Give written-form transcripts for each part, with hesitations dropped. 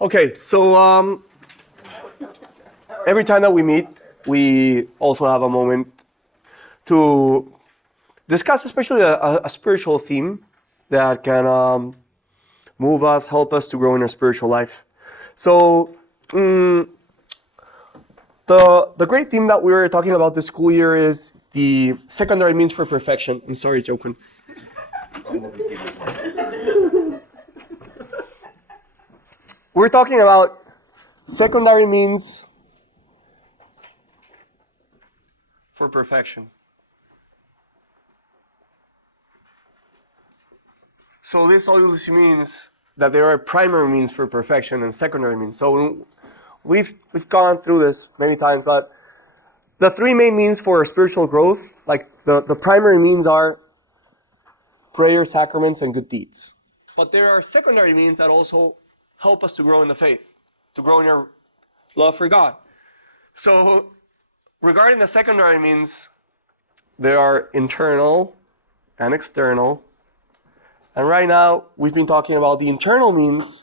Okay, so every time that we meet, we also have a moment to discuss, especially a spiritual theme that can move us, help us to grow in our spiritual life. So, the great theme that we were talking about this school year is the secondary means for perfection. I'm sorry, Jokun. We're talking about secondary means for perfection. So this obviously means that there are primary means for perfection and secondary means. So we've gone through this many times, but the three main means for spiritual growth, like the primary means are prayer, sacraments, and good deeds. But there are secondary means that also help us to grow in the faith, to grow in our love for God. So regarding the secondary means, there are internal and external. And right now, we've been talking about the internal means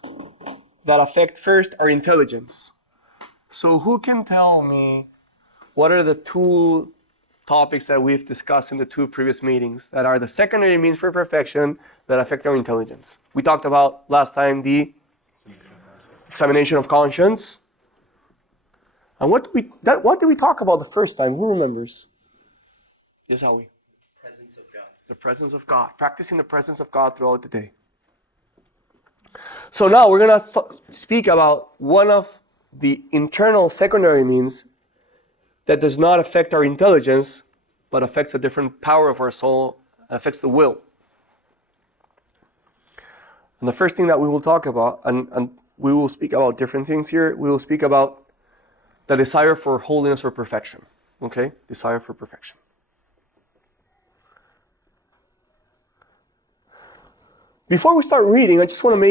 that affect first our intelligence. So who can tell me what are the two topics that we've discussed in the two previous meetings that are the secondary means for perfection that affect our intelligence? We talked about last time the examination of conscience. And what did we talk about the first time? Who remembers? Yes, Howie. Presence of God. The presence of God. Practicing the presence of God throughout the day. So now we're going to speak about one of the internal secondary means that does not affect our intelligence, but affects a different power of our soul, affects the will. And the first thing that we will talk about, and we will speak about different things here, we will speak about the desire for holiness or perfection. Okay? Desire for perfection. Before we start reading, I just want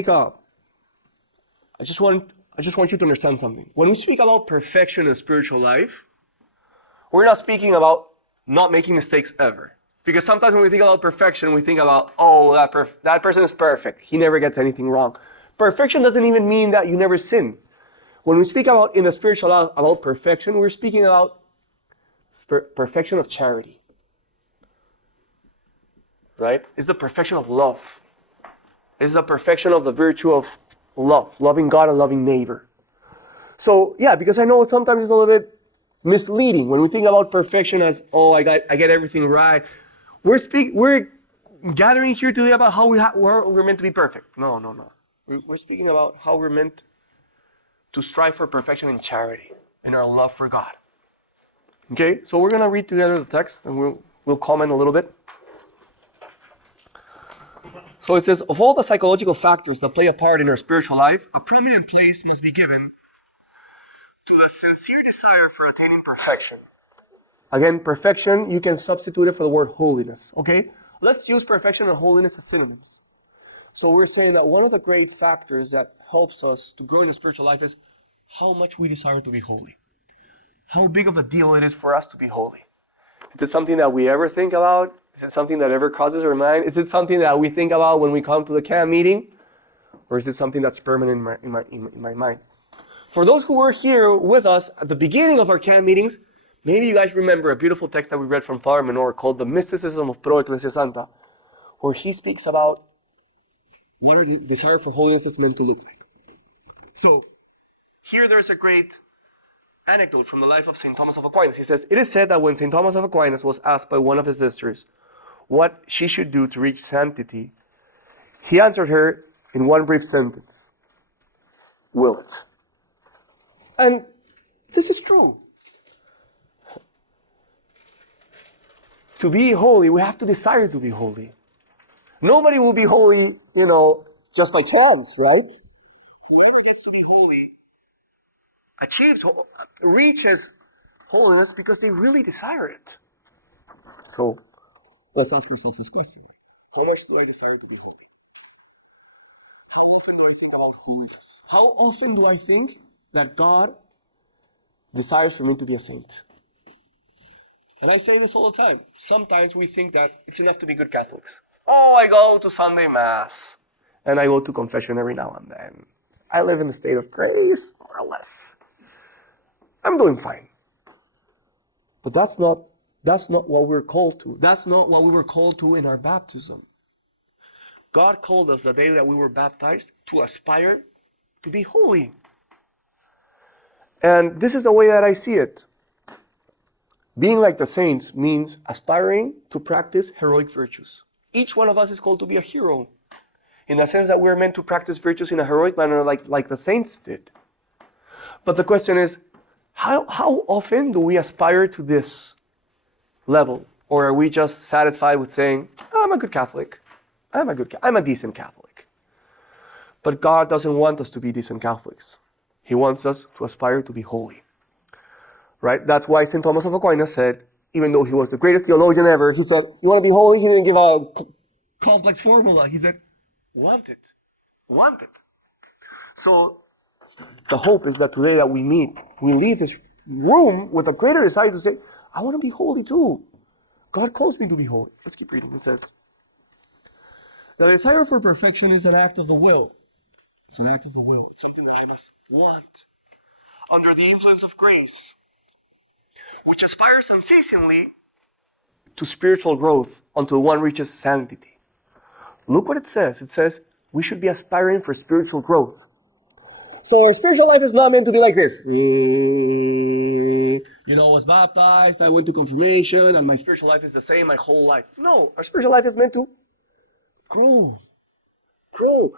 you to understand something. When we speak about perfection in spiritual life, we're not speaking about not making mistakes ever. Because sometimes when we think about perfection, we think about, oh, that person is perfect. He never gets anything wrong. Perfection doesn't even mean that you never sin. When we speak about in the spiritual life about perfection, we're speaking about perfection of charity. Right? It's the perfection of love. It's the perfection of the virtue of love, loving God and loving neighbor. So, yeah, because I know sometimes it's a little bit misleading when we think about perfection as, oh, I get everything right. We're gathering here today about how we're meant to be perfect. No. We're speaking about how we're meant to strive for perfection in charity, in our love for God. Okay, so we're going to read together the text and we'll comment a little bit. So it says, of all the psychological factors that play a part in our spiritual life, a prominent place must be given to the sincere desire for attaining perfection. Again, perfection, you can substitute it for the word holiness. Okay? Let's use perfection and holiness as synonyms. So we're saying that one of the great factors that helps us to grow in the spiritual life is how much we desire to be holy. How big of a deal it is for us to be holy. Is it something that we ever think about? Is it something that ever crosses our mind? Is it something that we think about when we come to the camp meeting? Or is it something that's permanent in my mind? For those who were here with us at the beginning of our camp meetings, maybe you guys remember a beautiful text that we read from Father Menor called The Mysticism of Pro Ecclesia Santa, where he speaks about what our desire for holiness is meant to look like. So, here there's a great anecdote from the life of St. Thomas of Aquinas. He says, it is said that when St. Thomas of Aquinas was asked by one of his sisters what she should do to reach sanctity, he answered her in one brief sentence: will it. And this is true. To be holy, we have to desire to be holy. Nobody will be holy, just by chance, right? Whoever gets to be holy reaches holiness because they really desire it. So, let's ask ourselves this question. How much do I desire to be holy? How often do I think about holiness? How often do I think that God desires for me to be a saint? And I say this all the time. Sometimes we think that it's enough to be good Catholics. Oh, I go to Sunday Mass. And I go to confession every now and then. I live in the state of grace, more or less. I'm doing fine. But that's not what we're called to. That's not what we were called to in our baptism. God called us the day that we were baptized to aspire to be holy. And this is the way that I see it. Being like the saints means aspiring to practice heroic virtues. Each one of us is called to be a hero, in the sense that we're meant to practice virtues in a heroic manner like the saints did. But the question is, how often do we aspire to this level? Or are we just satisfied with saying, I'm a good Catholic. I'm a decent Catholic. But God doesn't want us to be decent Catholics. He wants us to aspire to be holy. Right? That's why St. Thomas of Aquin said, even though he was the greatest theologian ever, he said, you want to be holy? He didn't give a complex formula. He said, want it. Want it. So the hope is that today that we meet, we leave this room with a greater desire to say, I want to be holy too. God calls me to be holy. Let's keep reading. It says, the desire for perfection is an act of the will. It's an act of the will. It's something that I must want under the influence of grace, which aspires unceasingly to spiritual growth until one reaches sanctity. Look what it says. It says we should be aspiring for spiritual growth. So our spiritual life is not meant to be like this. I was baptized, I went to confirmation, and my spiritual life is the same my whole life. No, our spiritual life is meant to grow. Grow.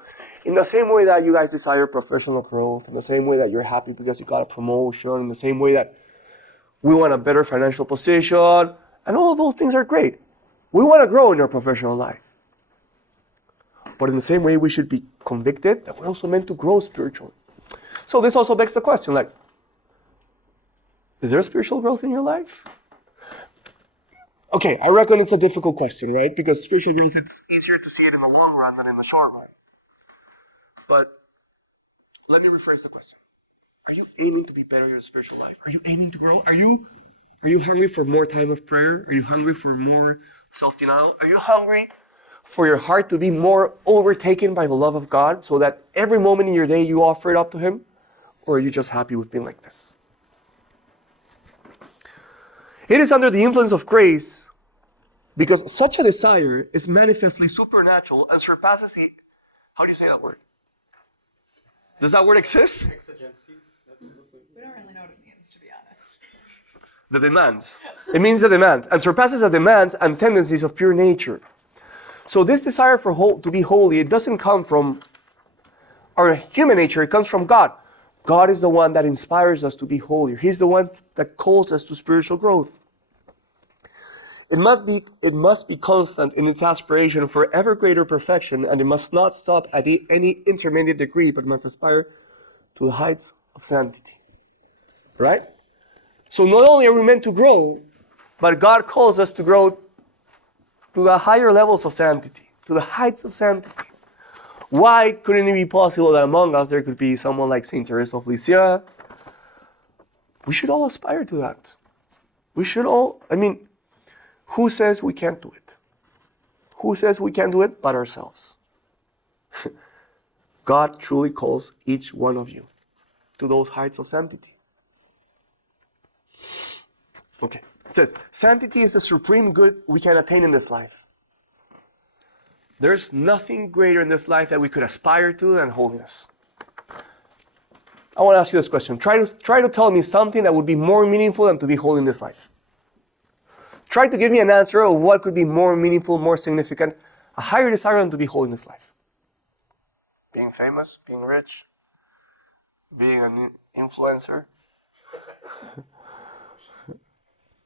In the same way that you guys desire professional growth, in the same way that you're happy because you got a promotion, in the same way that we want a better financial position, and all of those things are great. We want to grow in our professional life. But in the same way, we should be convicted that we're also meant to grow spiritually. So this also begs the question, is there spiritual growth in your life? Okay, I reckon it's a difficult question, right? Because spiritual growth, it's easier to see it in the long run than in the short run. But let me rephrase the question. Are you aiming to be better in your spiritual life? Are you aiming to grow? Are you hungry for more time of prayer? Are you hungry for more self-denial? Are you hungry for your heart to be more overtaken by the love of God so that every moment in your day you offer it up to Him? Or are you just happy with being like this? It is under the influence of grace because such a desire is manifestly supernatural and surpasses the... How do you say that word? Does that word exist? We don't really know what it means, to be honest. The demands. It means the demand and surpasses the demands and tendencies of pure nature. So this desire to be holy, it doesn't come from our human nature, it comes from God. God is the one that inspires us to be holier. He's the one that calls us to spiritual growth. It must be constant in its aspiration for ever greater perfection, and it must not stop at any intermediate degree, but must aspire to the heights of sanctity. Right? So not only are we meant to grow, but God calls us to grow to the higher levels of sanctity, to the heights of sanctity. Why couldn't it be possible that among us there could be someone like Saint Teresa of Lisieux? We should all aspire to that. We should all, who says we can't do it? Who says we can't do it but ourselves? God truly calls each one of you to those heights of sanctity. Okay, it says, sanctity is the supreme good we can attain in this life. There's nothing greater in this life that we could aspire to than holiness. I want to ask you this question. Try to tell me something that would be more meaningful than to be holy in this life. Try to give me an answer of what could be more meaningful, more significant, a higher desire than to be holy in this life. Being famous, being rich, being an influencer.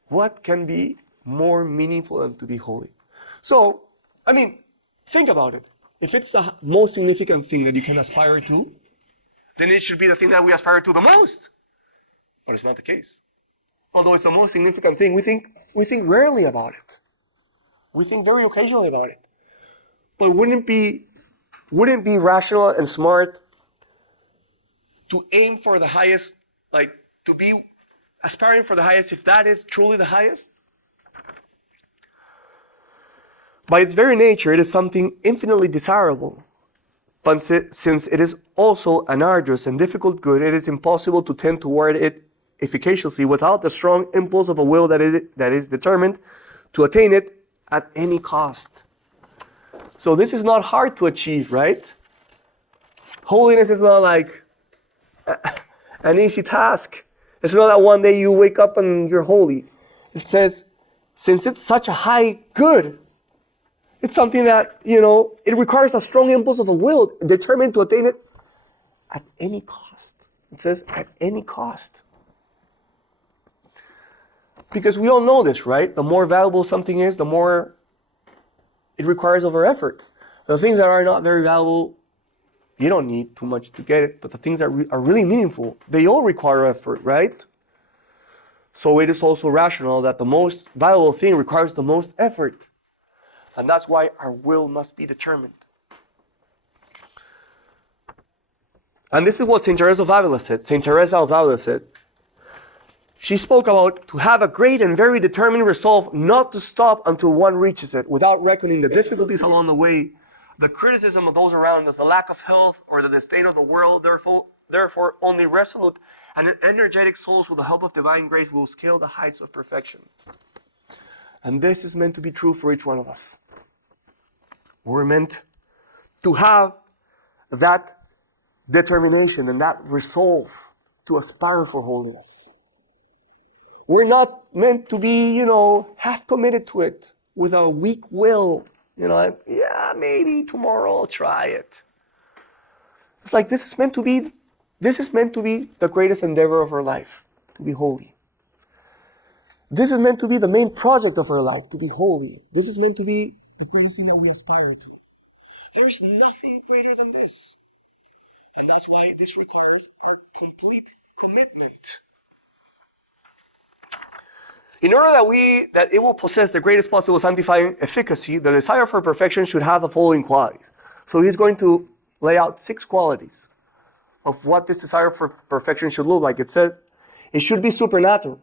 What can be more meaningful than to be holy? So, think about it. If it's the most significant thing that you can aspire to, then it should be the thing that we aspire to the most. But it's not the case. Although it's the most significant thing, we think rarely about it. We think very occasionally about it. But wouldn't it be rational and smart to aim for the highest, to be aspiring for the highest if that is truly the highest? By its very nature, it is something infinitely desirable. But since it is also an arduous and difficult good, it is impossible to tend toward it efficaciously without the strong impulse of a will that is determined to attain it at any cost. So this is not hard to achieve, right? Holiness is not like an easy task. It's not that one day you wake up and you're holy. It says, since it's such a high good, it's something that, it requires a strong impulse of a will determined to attain it at any cost. It says, at any cost. Because we all know this, right? The more valuable something is, the more it requires of our effort. The things that are not very valuable, you don't need too much to get it. But the things that are really meaningful, they all require effort, right? So it is also rational that the most valuable thing requires the most effort. And that's why our will must be determined. And this is what St. Teresa of Avila said. St. Teresa of Avila said, she spoke about to have a great and very determined resolve not to stop until one reaches it, without reckoning the difficulties along the way, the criticism of those around us, the lack of health, or the disdain of the world. Therefore, only resolute and energetic souls with the help of divine grace will scale the heights of perfection. And this is meant to be true for each one of us. We're meant to have that determination and that resolve to aspire for holiness. We're not meant to be, half committed to it with a weak will. Maybe tomorrow I'll try it. It's like this is meant to be the greatest endeavor of our life, to be holy. This is meant to be the main project of our life, to be holy. This is meant to be the greatest thing that we aspire to. There's nothing greater than this. And that's why this requires our complete commitment. In order that it will possess the greatest possible sanctifying efficacy, the desire for perfection should have the following qualities. So he's going to lay out 6 qualities of what this desire for perfection should look like. It says, it should be supernatural.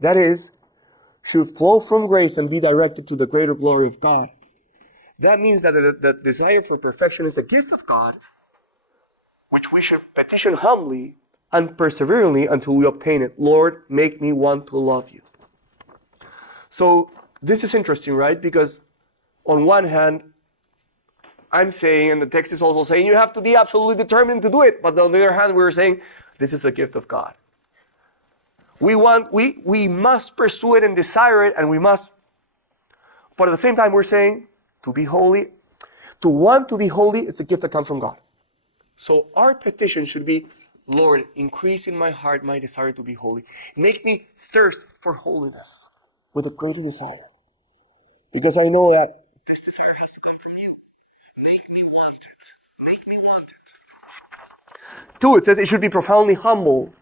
That is, should flow from grace and be directed to the greater glory of God. That means that the desire for perfection is a gift of God, which we should petition humbly and perseveringly until we obtain it. Lord, make me want to love you. So this is interesting, right? Because on one hand, I'm saying, and the text is also saying, you have to be absolutely determined to do it. But on the other hand, we're saying, this is a gift of God. We must pursue it and desire it, and we must. But at the same time, we're saying, to be holy, to want to be holy, it's a gift that comes from God. So our petition should be, Lord, increase in my heart my desire to be holy. Make me thirst for holiness with a greater desire. Because I know that this desire has to come from you. Make me want it. 2, it says it should be profoundly humble,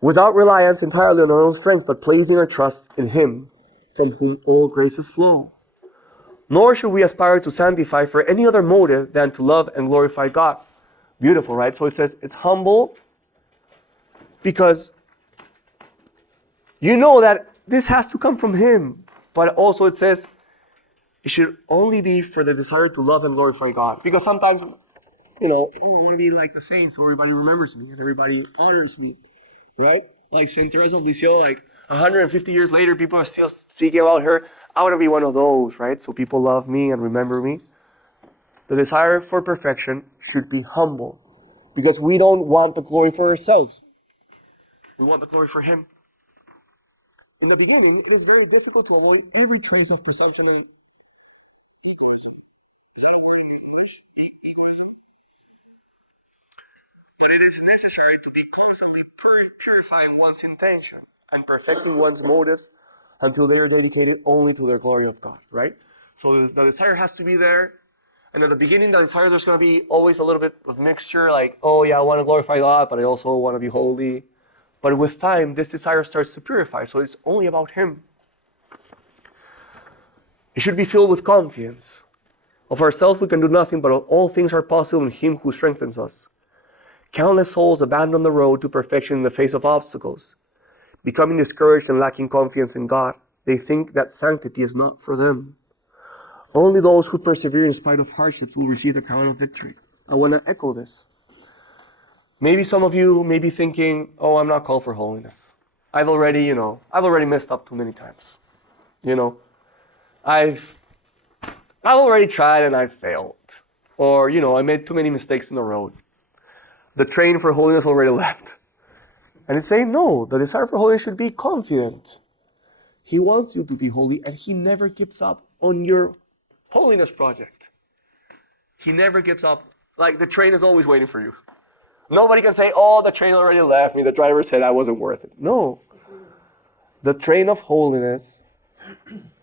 without reliance entirely on our own strength, but placing our trust in Him, from whom all graces flow. Nor should we aspire to sanctify for any other motive than to love and glorify God. Beautiful, right? So it says it's humble because you know that this has to come from Him. But also it says it should only be for the desire to love and glorify God. Because sometimes, I want to be like the saints, so everybody remembers me and everybody honors me, right? Like St. Teresa of Lisieux, 150 years later, people are still speaking about her. I want to be one of those, right? So people love me and remember me. The desire for perfection should be humble, because we don't want the glory for ourselves. We want the glory for Him. In the beginning, it is very difficult to avoid every trace of presumption and egoism. Is that a word in English? Egoism? But it is necessary to be constantly purifying one's intention and perfecting one's motives until they are dedicated only to the glory of God, right? So the desire has to be there. And at the beginning, the desire, there's going to be always a little bit of mixture, like, oh yeah, I want to glorify God, but I also want to be holy. But with time, this desire starts to purify, so it's only about Him. It should be filled with confidence. Of ourselves we can do nothing, but all things are possible in Him who strengthens us. Countless souls abandon the road to perfection in the face of obstacles. Becoming discouraged and lacking confidence in God, they think that sanctity is not for them. Only those who persevere in spite of hardships will receive the crown of victory. I want to echo this. Maybe some of you may be thinking, oh, I'm not called for holiness. I've already messed up too many times. I've already tried and I've failed. Or, I made too many mistakes in the road. The train for holiness already left. And it's saying, no, the desire for holiness should be confident. He wants you to be holy, and He never gives up on your holiness project. He never gives up. Like, the train is always waiting for you. Nobody can say, oh, the train already left me. The driver said I wasn't worth it. No. The train of holiness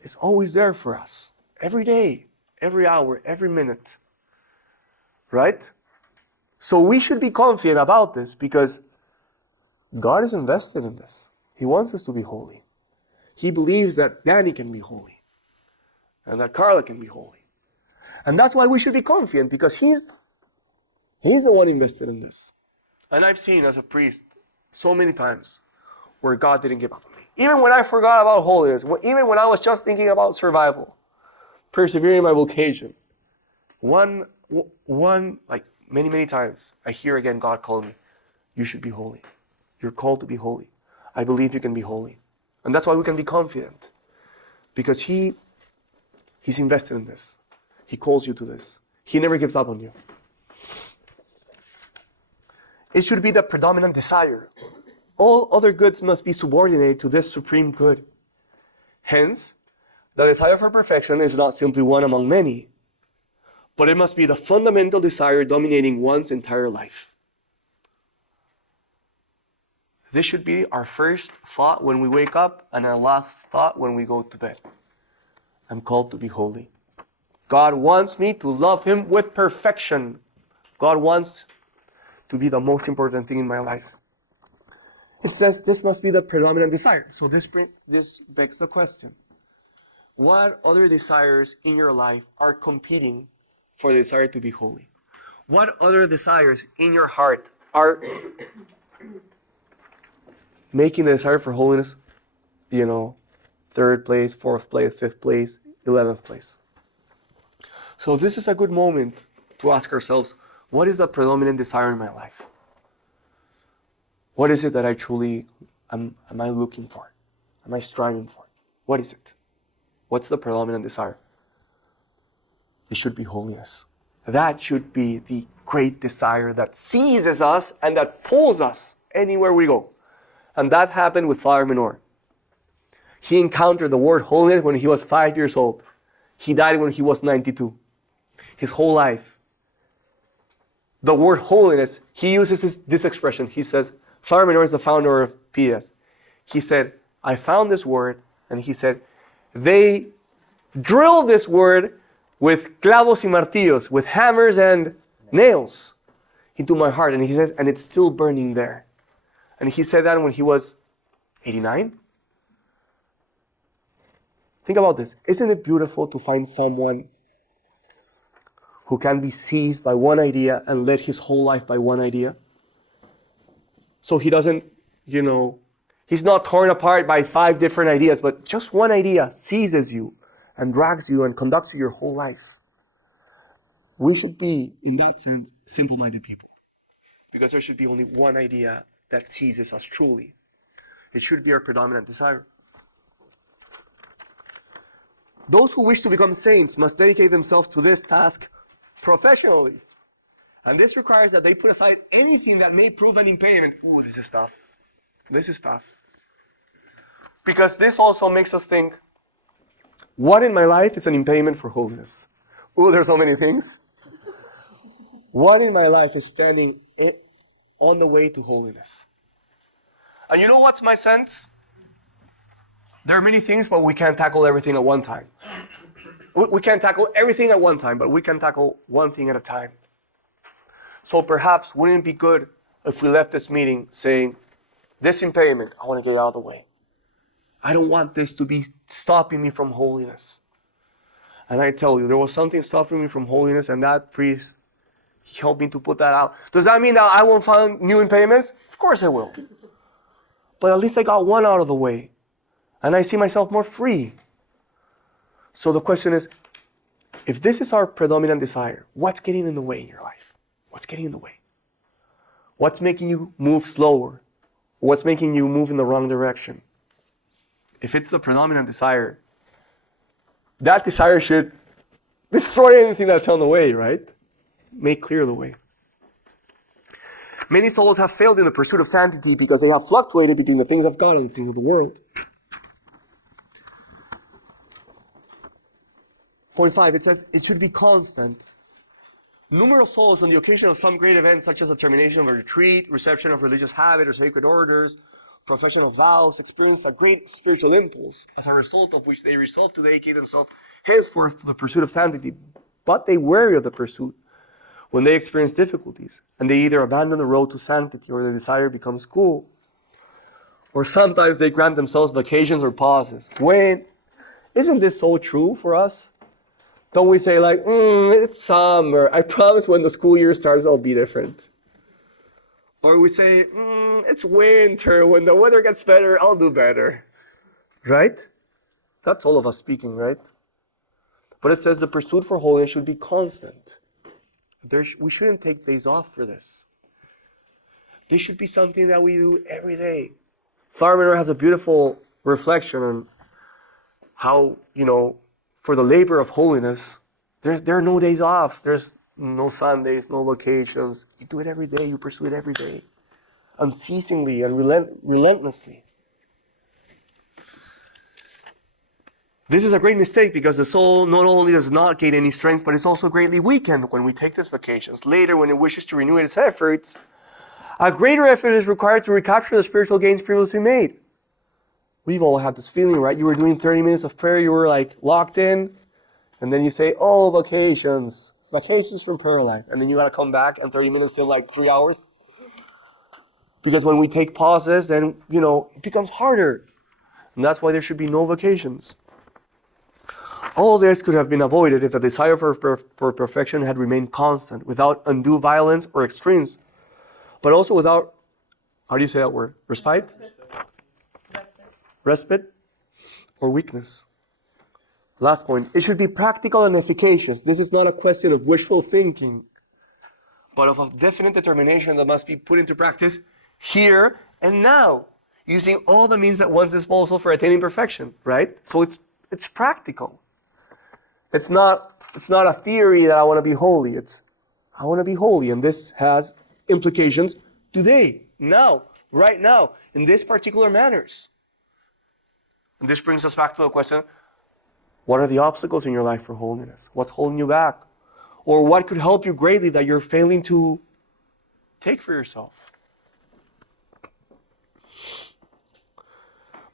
is always there for us. Every day, every hour, every minute. Right? So we should be confident about this because God is invested in this. He wants us to be holy. He believes that Danny can be holy. And that Carla can be holy. And that's why we should be confident, because He's the one invested in this. And I've seen as a priest so many times where God didn't give up on me. Even when I forgot about holiness, even when I was just thinking about survival, persevering in my vocation, like many times, I hear again God calling me, you should be holy. You're called to be holy. I believe you can be holy. And that's why we can be confident. Because He's invested in this. He calls you to this. He never gives up on you. It should be the predominant desire. All other goods must be subordinated to this supreme good. Hence, the desire for perfection is not simply one among many, but it must be the fundamental desire dominating one's entire life. This should be our first thought when we wake up and our last thought when we go to bed. I'm called to be holy. God wants me to love Him with perfection. God wants to be the most important thing in my life. It says this must be the predominant desire. So this begs the question. What other desires in your life are competing for the desire to be holy? What other desires in your heart are making the desire for holiness, third place, fourth place, fifth place, 11th place? So this is a good moment to ask ourselves, what is the predominant desire in my life? What is it that I truly am I looking for? Am I striving for? What is it? What's the predominant desire? It should be holiness. That should be the great desire that seizes us and that pulls us anywhere we go. And that happened with Father Menor. He encountered the word holiness when he was 5 years old. He died when he was 92. His whole life. The word holiness, he uses this expression. He says, Father Menor is the founder of PS. He said, I found this word, and he said, they drilled this word with clavos y martillos, with hammers and nails into my heart. And he says, and it's still burning there. And he said that when he was 89. Think about this. Isn't it beautiful to find someone who can be seized by one idea and led his whole life by one idea? So he doesn't, he's not torn apart by 5 different ideas, but just one idea seizes you and drags you and conducts you your whole life. We should be, in that sense, simple-minded people. Because there should be only one idea that seizes us truly. It should be our predominant desire. Those who wish to become saints must dedicate themselves to this task professionally. And this requires that they put aside anything that may prove an impediment. Ooh, this is tough. This is tough. Because this also makes us think, what in my life is an impediment for holiness? Ooh, there's so many things. What in my life is standing on the way to holiness? And you know what's my sense? There are many things, but we can't tackle everything at one time. We can't tackle everything at one time, but we can tackle one thing at a time. So perhaps wouldn't it be good if we left this meeting saying, this impediment, I want to get it out of the way. I don't want this to be stopping me from holiness. And I tell you, there was something stopping me from holiness, and that priest helped me to put that out. Does that mean that I won't find new impediments? Of course I will. But at least I got one out of the way. And I see myself more free. So the question is, If this is our predominant desire, what's getting in the way in your life? What's getting in the way? What's making you move slower? What's making you move in the wrong direction? If it's the predominant desire, that desire should destroy anything that's on the way, right? Make clear the way. Many souls have failed in the pursuit of sanctity because they have fluctuated between the things of God and the things of the world. Point 5, it says it should be constant. Numerous souls, on the occasion of some great event, such as the termination of a retreat, reception of religious habit or sacred orders, profession of vows, experience a great spiritual impulse, as a result of which they resolve to dedicate themselves henceforth to the pursuit of sanctity. But they weary of the pursuit when they experience difficulties, and they either abandon the road to sanctity or the desire becomes cool. Or sometimes they grant themselves vacations or pauses. Isn't this so true for us? Don't we say like, it's summer. I promise when the school year starts, I'll be different. Or we say, it's winter. When the weather gets better, I'll do better. Right? That's all of us speaking, right? But it says the pursuit for holiness should be constant. We shouldn't take days off for this. This should be something that we do every day. Flower Manor has a beautiful reflection on how, for the labor of holiness, there are no days off. There's no Sundays, no vacations. You do it every day. You pursue it every day. Unceasingly and relentlessly. This is a great mistake because the soul not only does not gain any strength, but is also greatly weakened when we take these vacations. Later, when it wishes to renew its efforts, a greater effort is required to recapture the spiritual gains previously made. We've all had this feeling, right? You were doing 30 minutes of prayer, you were like locked in, and then you say, vacations from prayer life. And then you gotta come back and 30 minutes still like 3 hours. Because when we take pauses, then, it becomes harder. And that's why there should be no vacations. All this could have been avoided if the desire for perfection had remained constant, without undue violence or extremes, but also without, how do you say that word? Respite? Respite or weakness. Last point, it should be practical and efficacious. This is not a question of wishful thinking, but of a definite determination that must be put into practice here and now, using all the means at one's disposal for attaining perfection, right? So it's practical. It's not a theory that I want to be holy. I want to be holy, and this has implications today, now, right now, in this particular manners. And this brings us back to the question, what are the obstacles in your life for holiness? What's holding you back? Or what could help you greatly that you're failing to take for yourself?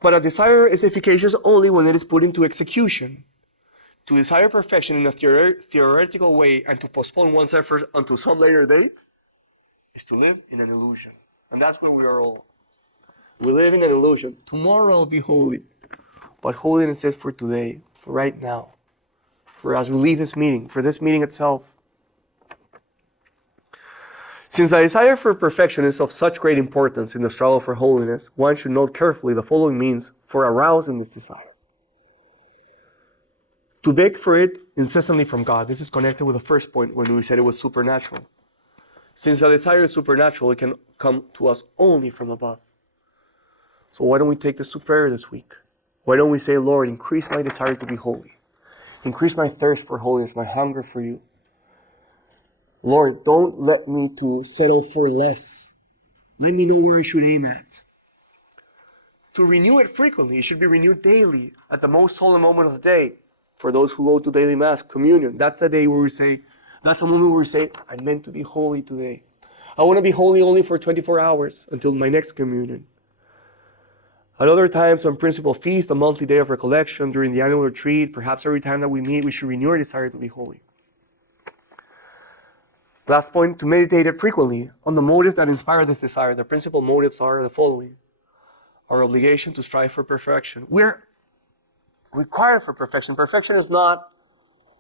But a desire is efficacious only when it is put into execution. To desire perfection in a theoretical way and to postpone one's effort until some later date is to live in an illusion. And that's where we are all. We live in an illusion. Tomorrow I'll be holy. But holiness is for today, for right now. For as we leave this meeting, for this meeting itself. Since the desire for perfection is of such great importance in the struggle for holiness, one should note carefully the following means for arousing this desire. To beg for it incessantly from God. This is connected with the first point when we said it was supernatural. Since the desire is supernatural, it can come to us only from above. So why don't we take this to prayer this week? Why don't we say, Lord, increase my desire to be holy. Increase my thirst for holiness, my hunger for you. Lord, don't let me to settle for less. Let me know where I should aim at. To renew it frequently, it should be renewed daily at the most solemn moment of the day. For those who go to daily mass, communion, that's the day where we say, that's a moment where we say, I'm meant to be holy today. I want to be holy only for 24 hours until my next communion. At other times, on principal feast, a monthly day of recollection, during the annual retreat, perhaps every time that we meet, we should renew our desire to be holy. Last point, to meditate it frequently on the motives that inspire this desire. The principal motives are the following. Our obligation to strive for perfection. We're required for perfection. Perfection is not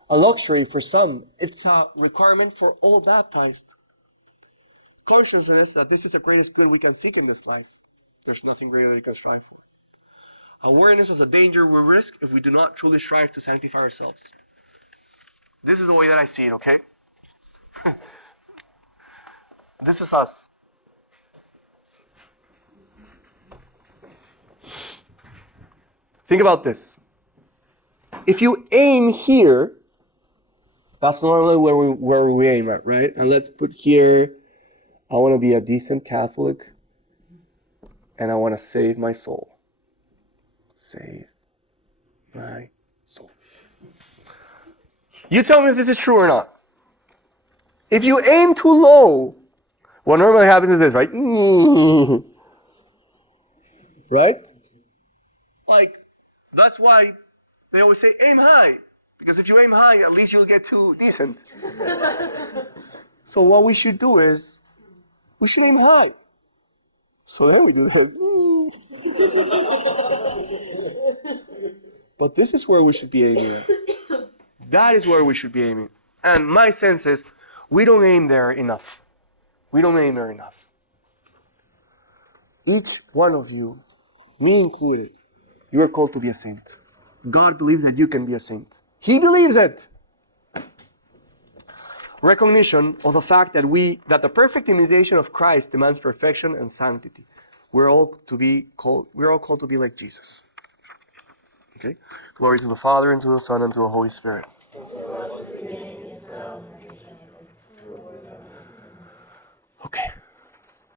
a luxury for some. It's a requirement for all baptized. Consciousness that this is the greatest good we can seek in this life. There's nothing greater that we can strive for. Awareness of the danger we risk if we do not truly strive to sanctify ourselves. This is the way that I see it, okay? This is us. Think about this. If you aim here, that's normally where we aim at, right? And let's put here, I want to be a decent Catholic, and I want to save my soul. Save my soul. You tell me if this is true or not. If you aim too low, what normally happens is this, right? Right? Like, that's why they always say aim high. Because if you aim high, at least you'll get to decent. So what we should do is, we should aim high. So then we do this. But this is where we should be aiming at. That is where we should be aiming. And my sense is, we don't aim there enough. We don't aim there enough. Each one of you, me included, you are called to be a saint. God believes that you can be a saint. He believes it. Recognition of the fact that the perfect imitation of Christ demands perfection and sanctity. We're all called to be like Jesus. Okay? Glory to the Father, and to the Son, and to the Holy Spirit.